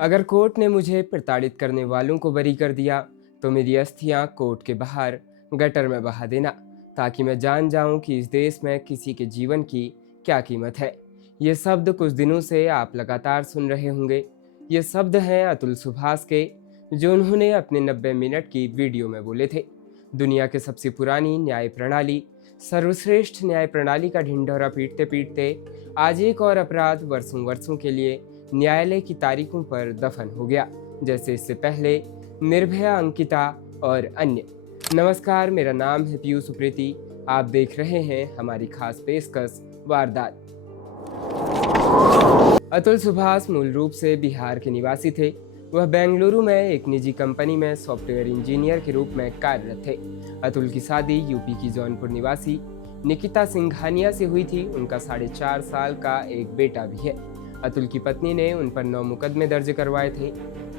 अगर कोर्ट ने मुझे प्रताड़ित करने वालों को बरी कर दिया तो मेरी अस्थियां कोर्ट के बाहर गटर में बहा देना, ताकि मैं जान जाऊं कि इस देश में किसी के जीवन की क्या कीमत है। ये शब्द कुछ दिनों से आप लगातार सुन रहे होंगे। ये शब्द हैं अतुल सुभाष के, जो उन्होंने अपने 90 मिनट की वीडियो में बोले थे। दुनिया के सबसे पुरानी न्याय प्रणाली, सर्वश्रेष्ठ न्याय प्रणाली का ढिंढोरा पीटते पीटते आज एक और अपराध वर्षों वर्षों के लिए न्यायालय की तारीखों पर दफन हो गया, जैसे इससे पहले निर्भया, अंकिता और अन्य। नमस्कार, मेरा नाम है पीयूष उप्रेती। आप देख रहे हैं हमारी खास पेशकश वारदात। अतुल सुभाष मूल रूप से बिहार के निवासी थे। वह बेंगलुरु में एक निजी कंपनी में सॉफ्टवेयर इंजीनियर के रूप में कार्यरत थे। अतुल की शादी यूपी की जौनपुर निवासी निकिता सिंघानिया से हुई थी। उनका 4.5 साल का एक बेटा भी है। अतुल की पत्नी ने उन पर 9 मुकदमे दर्ज करवाए थे।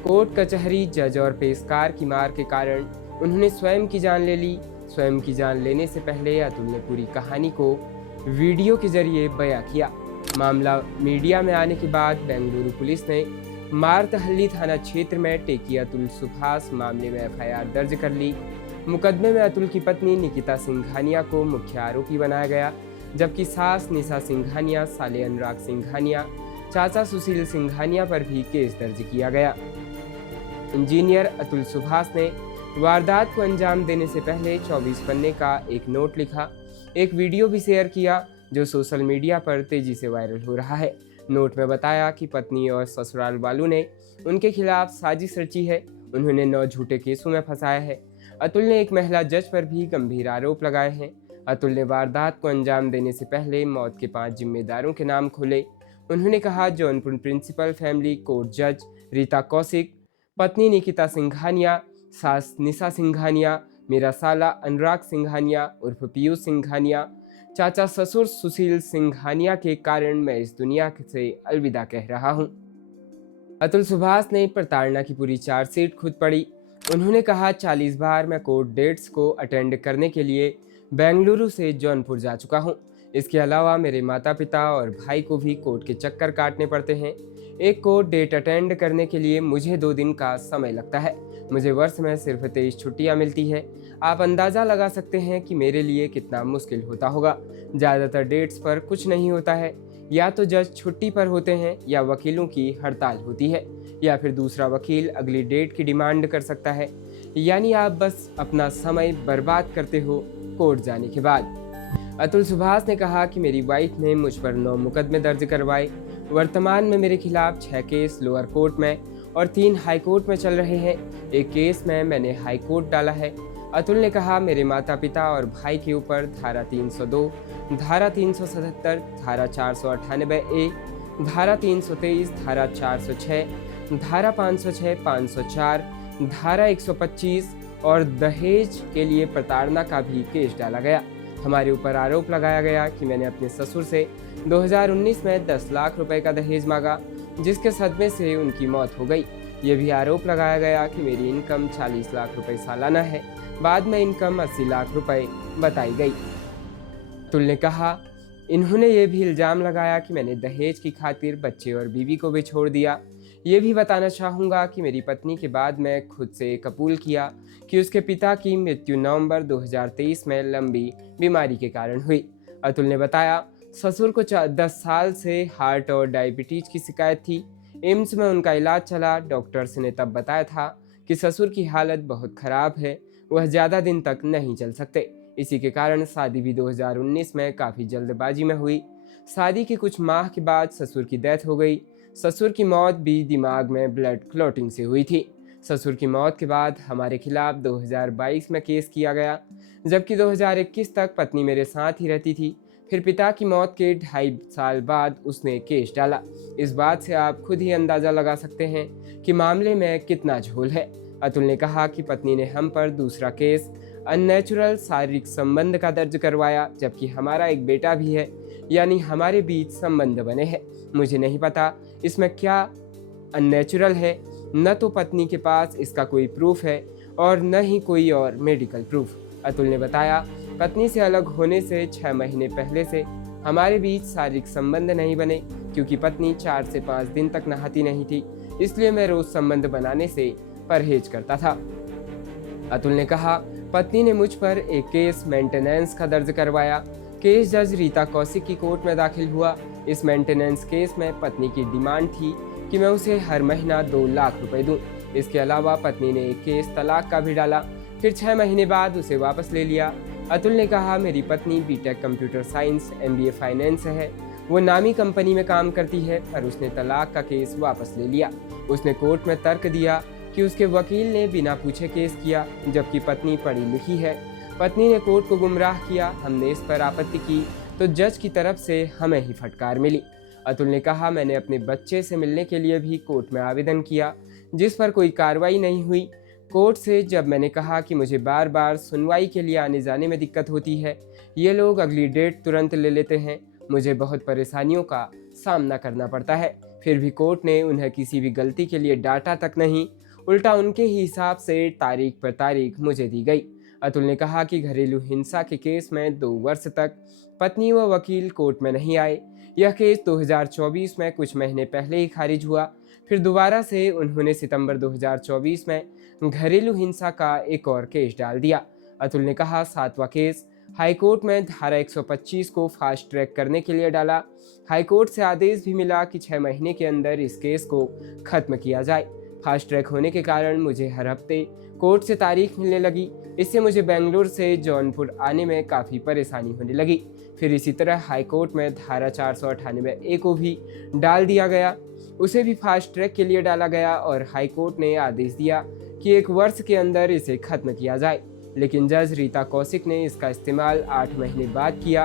कोर्ट कचहरी, जज और पेशकार की मार के कारण उन्होंने स्वयं की जान ले ली। स्वयं की जान लेने से पहले अतुल ने पूरी कहानी को वीडियो के जरिए बयां किया। मामला मीडिया में आने के बाद बेंगलुरु पुलिस ने मारतहल्ली थाना क्षेत्र में टेकी अतुल सुभाष मामले में एफआईआर दर्ज कर ली। मुकदमे में अतुल की पत्नी निकिता सिंघानिया को मुख्य आरोपी बनाया गया, जबकि सास निशा सिंघानिया, साले अनुराग सिंघानिया, चाचा सुशील सिंघानिया पर भी केस दर्ज किया गया। इंजीनियर अतुल सुभाष ने वारदात को अंजाम देने से पहले 24 पन्ने का एक नोट लिखा, एक वीडियो भी शेयर किया जो सोशल मीडिया पर तेजी से वायरल हो रहा है। नोट में बताया कि पत्नी और ससुराल वालों ने उनके खिलाफ साजिश रची है। उन्होंने 9 झूठे केसों में फंसाया है। अतुल ने एक महिला जज पर भी गंभीर आरोप लगाए हैं। अतुल ने वारदात को अंजाम देने से पहले मौत के 5 जिम्मेदारों के नाम खोले। उन्होंने कहा, जौनपुर प्रिंसिपल फैमिली कोर्ट जज रीता कौशिक, पत्नी निकिता सिंघानिया, सास निशा सिंघानिया, मेरा साला अनुराग सिंघानिया उर्फ पीयूष सिंघानिया, चाचा ससुर सुशील सिंघानिया के कारण मैं इस दुनिया से अलविदा कह रहा हूँ। अतुल सुभाष ने प्रताड़ना की पूरी चार्जशीट खुद पढ़ी। उन्होंने कहा, 40 बार मैं कोर्ट डेट्स को अटेंड करने के लिए बेंगलुरु से जौनपुर जा चुका हूँ। इसके अलावा मेरे माता पिता और भाई को भी कोर्ट के चक्कर काटने पड़ते हैं। एक कोर्ट डेट अटेंड करने के लिए मुझे 2 दिन का समय लगता है। मुझे वर्ष में सिर्फ 23 छुट्टियाँ मिलती है। आप अंदाज़ा लगा सकते हैं कि मेरे लिए कितना मुश्किल होता होगा। ज़्यादातर डेट्स पर कुछ नहीं होता है, या तो जज छुट्टी पर होते हैं, या वकीलों की हड़ताल होती है, या फिर दूसरा वकील अगली डेट की डिमांड कर सकता है। यानी आप बस अपना समय बर्बाद करते हो कोर्ट जाने के बाद। अतुल सुभाष ने कहा कि मेरी वाइफ ने मुझ पर 9 मुकदमे दर्ज करवाए। वर्तमान में मेरे खिलाफ 6 केस लोअर कोर्ट में और 3 हाई कोर्ट में चल रहे हैं। एक केस में मैंने हाई कोर्ट डाला है। अतुल ने कहा, मेरे माता पिता और भाई के ऊपर धारा 302, धारा 377, धारा 498A, धारा 323, धारा 406, धारा 506, 504, धारा 125 और दहेज के लिए प्रताड़ना का भी केस डाला गया। हमारे ऊपर आरोप लगाया गया कि मैंने अपने ससुर से 2019 में 10 लाख रुपए का दहेज मांगा, जिसके सदमे से उनकी मौत हो गई। ये भी आरोप लगाया गया कि मेरी इनकम 40 लाख रुपए सालाना है। बाद में इनकम 80 लाख रुपए बताई गई। अतुल ने कहा, इन्होंने ये भी इल्ज़ाम लगाया कि मैंने दहेज की खातिर बच्चे और बीवी को भी छोड़ दिया। ये भी बताना चाहूँगा कि मेरी पत्नी के बाद मैं खुद से कबूल किया कि उसके पिता की मृत्यु नवंबर 2023 में लंबी बीमारी के कारण हुई। अतुल ने बताया, ससुर को 10 साल से हार्ट और डायबिटीज की शिकायत थी। एम्स में उनका इलाज चला। डॉक्टर्स ने तब बताया था कि ससुर की हालत बहुत ख़राब है, वह ज़्यादा दिन तक नहीं चल सकते। इसी के कारण शादी भी 2019 में काफ़ी जल्दबाजी में हुई। शादी के कुछ माह के बाद ससुर की डेथ हो गई। ससुर की मौत भी दिमाग में ब्लड क्लॉटिंग से हुई थी। ससुर की मौत के बाद हमारे खिलाफ 2022 में केस किया गया, जबकि 2021 तक पत्नी मेरे साथ ही रहती थी। फिर पिता की मौत के 2.5 साल बाद उसने केस डाला। इस बात से आप खुद ही अंदाज़ा लगा सकते हैं कि मामले में कितना झोल है। अतुल ने कहा कि पत्नी ने हम पर दूसरा केस अननेचुरल शारीरिक संबंध का दर्ज करवाया, जबकि हमारा एक बेटा भी है, यानी हमारे बीच संबंध बने हैं। मुझे नहीं पता इसमें क्या अननेचुरल है। न तो पत्नी के पास इसका कोई प्रूफ है और न ही कोई और मेडिकल प्रूफ। अतुल ने बताया, पत्नी से अलग होने से 6 महीने पहले से हमारे बीच शारीरिक संबंध नहीं बने, क्योंकि पत्नी 4 से 5 दिन तक नहाती नहीं थी। इसलिए मैं रोज संबंध बनाने से परहेज करता था। अतुल ने कहा, पत्नी ने मुझ पर एक केस मेंटेनेंस का दर्ज करवाया। केस जज रीता कौशिक की कोर्ट में दाखिल हुआ। इस मेंटेनेंस केस में पत्नी की डिमांड थी कि मैं उसे हर महीना 2 लाख रुपए दूं। इसके अलावा पत्नी ने एक केस तलाक का भी डाला, फिर 6 महीने बाद उसे वापस ले लिया। अतुल ने कहा, मेरी पत्नी BTech computer science MBA finance है। वो नामी कंपनी में काम करती है, पर उसने तलाक का केस वापस ले लिया। उसने कोर्ट में तर्क दिया कि उसके वकील ने बिना पूछे केस किया, जबकि पत्नी पढ़ी लिखी है। पत्नी ने कोर्ट को गुमराह किया। हमने इस पर आपत्ति की तो जज की तरफ से हमें ही फटकार मिली। अतुल ने कहा, मैंने अपने बच्चे से मिलने के लिए भी कोर्ट में आवेदन किया, जिस पर कोई कार्रवाई नहीं हुई। कोर्ट से जब मैंने कहा कि मुझे बार बार सुनवाई के लिए आने जाने में दिक्कत होती है, ये लोग अगली डेट तुरंत ले लेते हैं, मुझे बहुत परेशानियों का सामना करना पड़ता है। फिर भी कोर्ट ने उन्हें किसी भी गलती के लिए डांटा तक नहीं, उल्टा उनके ही हिसाब से तारीख पर तारीख मुझे दी गई। अतुल ने कहा कि घरेलू हिंसा के केस में 2 वर्ष तक पत्नी व वकील कोर्ट में नहीं आए। यह केस 2024 में कुछ महीने पहले ही खारिज हुआ। फिर दोबारा से उन्होंने सितंबर 2024 में घरेलू हिंसा का एक और केस डाल दिया। अतुल ने कहा, 7वां केस हाईकोर्ट में धारा 125 को फास्ट ट्रैक करने के लिए डाला। हाईकोर्ट से आदेश भी मिला कि 6 महीने के अंदर इस केस को खत्म किया जाए। फास्ट ट्रैक होने के कारण मुझे हर हफ्ते कोर्ट से तारीख मिलने लगी। इससे मुझे बेंगलुरु से जौनपुर आने में काफ़ी परेशानी होने लगी। फिर इसी तरह हाईकोर्ट में धारा 498A को भी डाल दिया गया, उसे भी फास्ट ट्रैक के लिए डाला गया और हाईकोर्ट ने आदेश दिया कि 1 वर्ष के अंदर इसे खत्म किया जाए। लेकिन जज रीता कौशिक ने इसका इस्तेमाल 8 महीने बाद किया।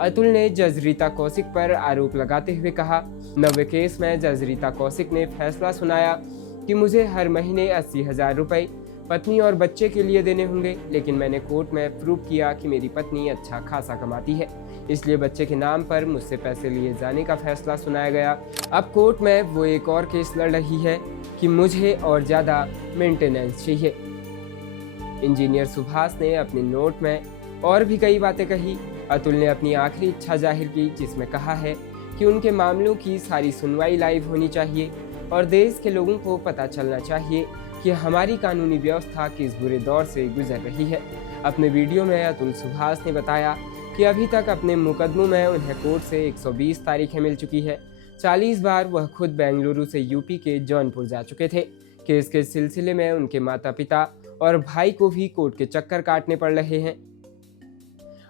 अतुल ने जज रीता कौशिक पर आरोप लगाते हुए कहा, 90 केस में जज रीता कौशिक ने फैसला सुनाया कि मुझे हर महीने 80,000 रुपये पत्नी और बच्चे के लिए देने होंगे, लेकिन मैंने कोर्ट में प्रूव किया कि मेरी पत्नी अच्छा खासा कमाती है, इसलिए बच्चे के नाम पर मुझसे पैसे लिए जाने का फैसला सुनाया गया। अब कोर्ट में वो एक और केस लड़ रही है कि मुझे और ज़्यादा मेंटेनेंस चाहिए। इंजीनियर सुभाष ने अपने नोट में और भी कई बातें कही। अतुल ने अपनी आखिरी इच्छा जाहिर की, जिसमें कहा है कि उनके मामलों की सारी सुनवाई लाइव होनी चाहिए और देश के लोगों को पता चलना चाहिए कि हमारी कानूनी व्यवस्था किस बुरे दौर से गुजर रही है। अपने वीडियो में अतुल सुभाष ने बताया कि अभी तक अपने मुकदमों में उन्हें कोर्ट से 120 तारीखें मिल चुकी है। 40 बार वह खुद बेंगलुरु से यूपी के जौनपुर जा चुके थे। केस के सिलसिले में उनके माता पिता और भाई को भी कोर्ट के चक्कर काटने पड़ रहे हैं।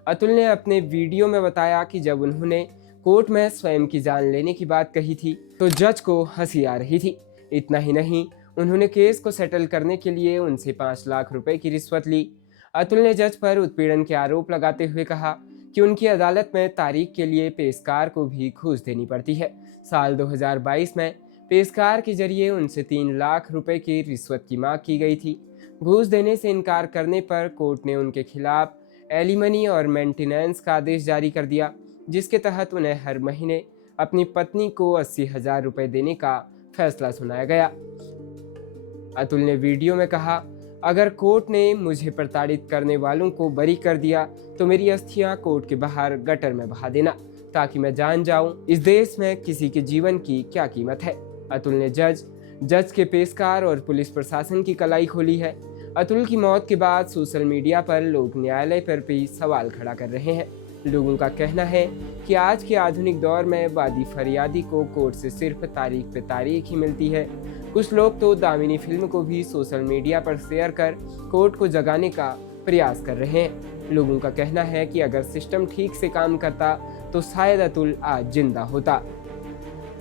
अतुल ने अपने वीडियो में बताया कि जब उन्होंने कोर्ट में स्वयं की जान लेने की बात कही थी तो जज को हंसी आ रही थी। इतना ही नहीं, उन्होंने केस को सेटल करने के लिए उनसे 5 लाख रुपए की रिश्वत ली। अतुल ने जज पर उत्पीड़न के आरोप लगाते हुए कहा कि उनकी अदालत में तारीख के लिए पेशकार को भी घूस देनी पड़ती है। साल 2022 में पेशकार के जरिए उनसे 3 लाख रुपए की रिश्वत की मांग की गई थी। घूस देने से इनकार करने पर कोर्ट ने उनके खिलाफ एलिमनी और मेंटेनेंस का आदेश जारी कर दिया, जिसके तहत उन्हें हर महीने अपनी पत्नी को 80,000 रुपये देने का फैसला सुनाया गया। अतुल ने वीडियो में कहा, अगर कोर्ट ने मुझे प्रताड़ित करने वालों को बरी कर दिया तो मेरी अस्थियां कोर्ट के बाहर गटर में बहा देना, ताकि मैं जान जाऊं इस देश में किसी के जीवन की क्या कीमत है। अतुल ने जज के पेशकार और पुलिस प्रशासन की कलाई खोली है। अतुल की मौत के बाद सोशल मीडिया पर लोग न्यायालय पर भी सवाल खड़ा कर रहे हैं। लोगों का कहना है कि आज के आधुनिक दौर में वादी फरियादी को कोर्ट से सिर्फ तारीख पे तारीख ही मिलती है। कुछ लोग तो दामिनी फिल्म को भी सोशल मीडिया पर शेयर कर कोर्ट को जगाने का प्रयास कर रहे हैं। लोगों का कहना है कि अगर सिस्टम ठीक से काम करता तो शायद अतुल आज जिंदा होता।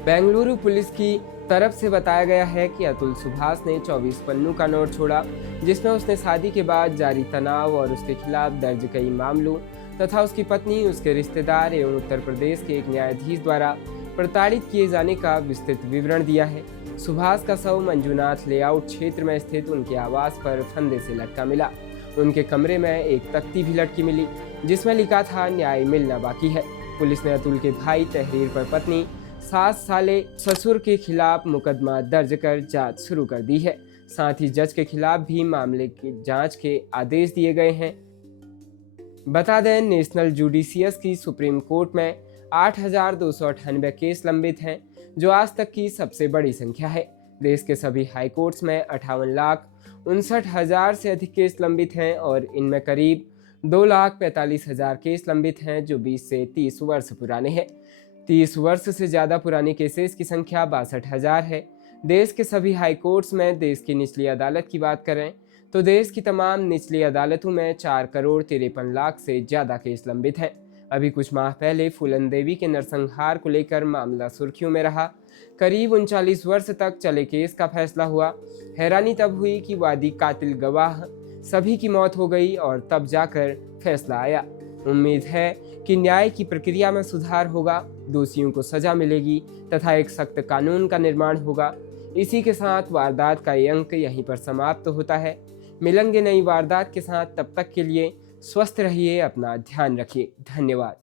बेंगलुरु पुलिस की तरफ से बताया गया है कि अतुल सुभाष ने 24 पन्नों का नोट छोड़ा, जिसमें उसने शादी के बाद जारी तनाव और उसके खिलाफ दर्ज कई मामलों तथा उसकी पत्नी, उसके रिश्तेदार एवं उत्तर प्रदेश के एक न्यायाधीश द्वारा प्रताड़ित किए जाने का विस्तृत विवरण दिया है। सुभाष का शव मंजूनाथ लेआउट क्षेत्र में स्थित उनके आवास पर फंदे से लटका मिला। उनके कमरे में एक तख्ती भी लटकी मिली, जिसमें लिखा था, न्याय मिलना बाकी है। पुलिस ने अतुल के भाई तहरीर पर पत्नी, 7 साले ससुर के खिलाफ मुकदमा दर्ज कर जांच शुरू कर दी है। साथ ही जज के खिलाफ भी मामले की जांच के आदेश दिए गए हैं। बता दें, नेशनल जुडिशियस की सुप्रीम कोर्ट में 8,298 केस लंबित हैं, जो आज तक की सबसे बड़ी संख्या है। देश के सभी हाई कोर्ट्स में 58,59,000 से अधिक केस लंबित हैं और इनमें करीब 2,45,000 केस लंबित हैं जो 20 से 30 वर्ष पुराने हैं। 30 वर्ष से ज़्यादा पुरानी केसेस की संख्या 62,000 है। देश के सभी हाई कोर्ट्स में देश की निचली अदालत की बात करें तो देश की तमाम निचली अदालतों में 4,53,00,000 से ज़्यादा केस लंबित हैं। अभी कुछ माह पहले फूलन देवी के नरसंहार को लेकर मामला सुर्खियों में रहा। करीब 39 वर्ष तक चले केस का फैसला हुआ। हैरानी तब हुई कि वादी, कातिल, गवाह सभी की मौत हो गई और तब जाकर फैसला आया। उम्मीद है कि न्याय की प्रक्रिया में सुधार होगा, दोषियों को सजा मिलेगी तथा एक सख्त कानून का निर्माण होगा। इसी के साथ वारदात का ये अंक यहीं पर समाप्त होता है। मिलेंगे नई वारदात के साथ, तब तक के लिए स्वस्थ रहिए, अपना ध्यान रखिए। धन्यवाद।